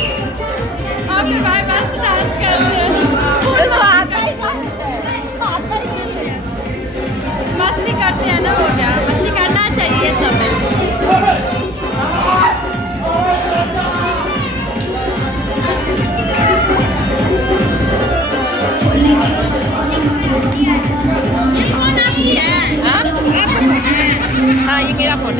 आपके भाई मस्त डांस कर रहे हैं तो आता ही मस्ती करते हैं ना हो गया मस्ती करना चाहिए सब ये फोन आपकी है हाँ ये मेरा फोन